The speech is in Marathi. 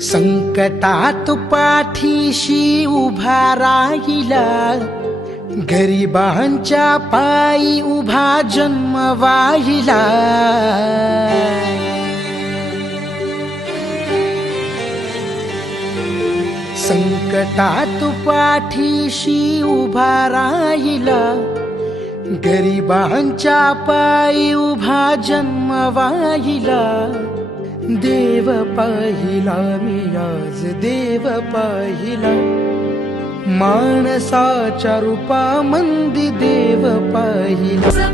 संकटात पाठीशी उभा राहिला, गरिबांच्या पायी उभा जन्म वाहिला. संकटात पाठीशी उभा राहिला, गरिबांच्या पायी उभा जन्म वाहिला. देव पाहिला मी आज, देव पाहिला, माणसाच्या रूपामंदी देव पाहिला.